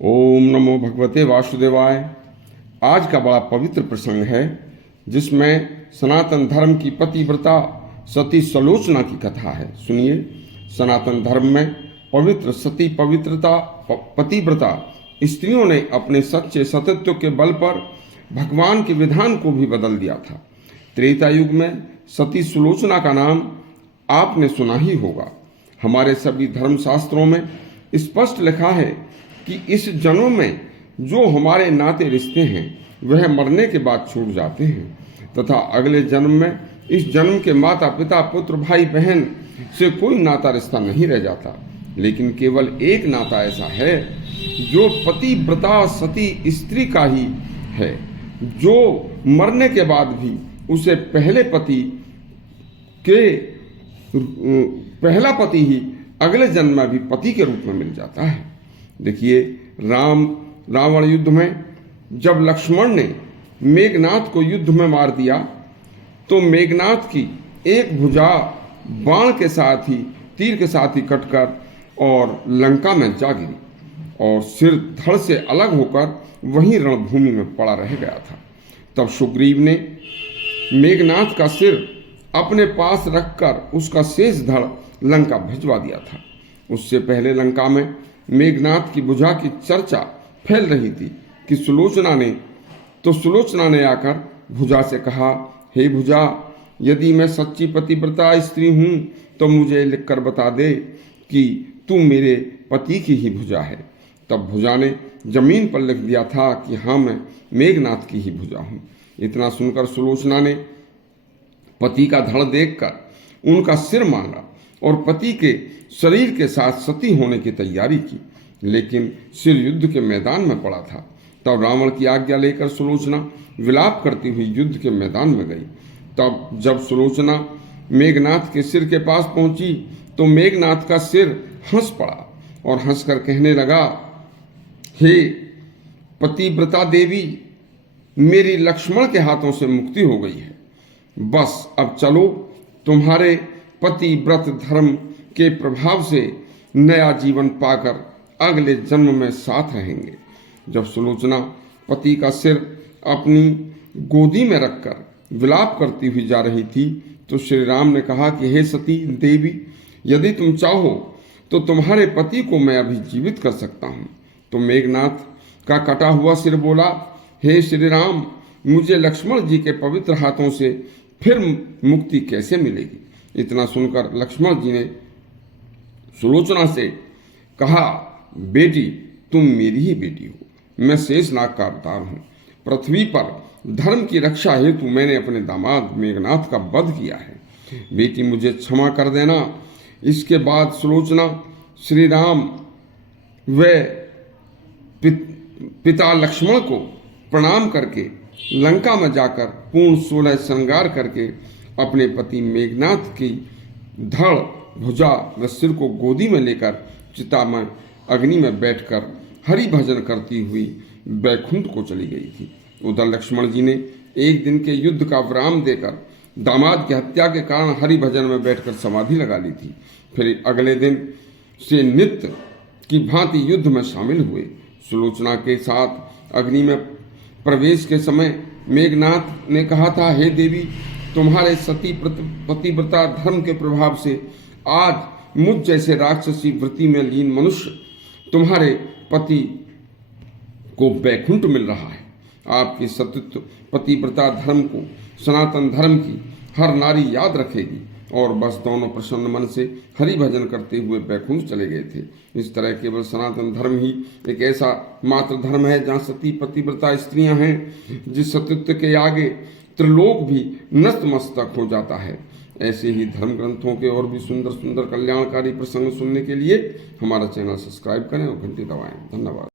ओम नमो भगवते वासुदेवाय। आज का बड़ा पवित्र प्रसंग है जिसमें सनातन धर्म की पतिव्रता सती सुलोचना की कथा है। सुनिए। सनातन धर्म में पवित्र सती पतिव्रता स्त्रियों ने अपने सच्चे सतीत्व के बल पर भगवान के विधान को भी बदल दिया था। त्रेता युग में सती सुलोचना का नाम आपने सुना ही होगा। हमारे सभी धर्म शास्त्रों में स्पष्ट लिखा है कि इस जन्म में जो हमारे नाते रिश्ते हैं वह मरने के बाद छूट जाते हैं तथा अगले जन्म में इस जन्म के माता पिता पुत्र भाई बहन से कोई नाता रिश्ता नहीं रह जाता, लेकिन केवल एक नाता ऐसा है जो पतिव्रता सती स्त्री का ही है, जो मरने के बाद भी उसे पहला पति ही अगले जन्म में भी पति के रूप में मिल जाता है। देखिए, रावण युद्ध में जब लक्ष्मण ने मेघनाथ को युद्ध में मार दिया तो मेघनाथ की एक भुजा बाण के साथ ही तीर के साथ ही कटकर और लंका में जा गिरी और सिर धड़ से अलग होकर वहीं रणभूमि में पड़ा रह गया था। तब सुग्रीव ने मेघनाथ का सिर अपने पास रखकर उसका शेष धड़ लंका भिजवा दिया था। उससे पहले लंका में मेघनाथ की भुजा की चर्चा फैल रही थी कि सुलोचना ने आकर भुजा से कहा, हे भुजा, यदि मैं सच्ची पतिव्रता स्त्री हूं तो मुझे लिखकर बता दे कि तू मेरे पति की ही भुजा है। तब भुजा ने जमीन पर लिख दिया था कि हाँ, मैं मेघनाथ की ही भुजा हूं। इतना सुनकर सुलोचना ने पति का धड़ देखकर उनका सिर मांगा और पति के शरीर के साथ सती होने की तैयारी की, लेकिन सिर युद्ध के मैदान में पड़ा था। तब रावण की आज्ञा लेकर सुलोचना विलाप करती हुई युद्ध के मैदान में गई। तब जब सुलोचना मेघनाथ के सिर के पास पहुंची तो मेघनाथ का सिर हंस पड़ा और हंसकर कहने लगा, हे पतिव्रता देवी, मेरी लक्ष्मण के हाथों से मुक्ति हो गई है। बस अब चलो, तुम्हारे पतिव्रत धर्म के प्रभाव से नया जीवन पाकर अगले जन्म में साथ रहेंगे। जब सुलोचना पति का सिर अपनी गोदी में रखकर विलाप करती हुई जा रही थी तो श्री राम ने कहा कि हे सती देवी, यदि तुम चाहो तो तुम्हारे पति को मैं अभी जीवित कर सकता हूँ। तो मेघनाथ का कटा हुआ सिर बोला, हे श्री राम, मुझे लक्ष्मण जी के पवित्र हाथों से फिर मुक्ति कैसे मिलेगी। इतना सुनकर लक्ष्मण जी ने सुलोचना से कहा, बेटी, तुम मेरी ही बेटी हो, मैं शेषनाग का अवतार हूँ। पृथ्वी पर धर्म की रक्षा हेतु मैंने अपने दामाद मेघनाथ का वध किया है। बेटी, मुझे क्षमा कर देना। इसके बाद सुलोचना श्री राम व पिता लक्ष्मण को प्रणाम करके लंका में जाकर पूर्ण 16 श्रृंगार करके अपने पति मेघनाथ की धड़, भुजा व सिर को गोदी में लेकर चिता में अग्नि में बैठकर हरि भजन करती हुई बैकुंठ को चली गई थी। उधर लक्ष्मण जी ने एक दिन के युद्ध का विराम देकर दामाद की हत्या के कारण हरि भजन में बैठकर समाधि लगा ली थी। फिर अगले दिन से नित्य की भांति युद्ध में शामिल हुए। सुलोचना के साथ अग्नि में प्रवेश के समय मेघनाथ ने कहा था, हे देवी, तुम्हारे सती पतिव्रता धर्म के प्रभाव से आज मुझ जैसे राक्षसी वृत्ति में लीन मनुष्य तुम्हारे पति को बैकुंठ मिल रहा है। आपकी सतीत्व पतिव्रता धर्म को सनातन धर्म की हर नारी याद रखेगी। और बस दोनों प्रसन्न मन से हरि भजन करते हुए बैकुंठ चले गए थे। इस तरह केवल सनातन धर्म ही एक ऐसा मात्र धर्म है जहाँ सती पतिव्रता स्त्रियां हैं जिस सतीत्व के आगे त्रिलोक भी नतमस्तक हो जाता है। ऐसे ही धर्म ग्रंथों के और भी सुंदर सुंदर कल्याणकारी प्रसंग सुनने के लिए हमारा चैनल सब्सक्राइब करें और घंटी दबाएं। धन्यवाद।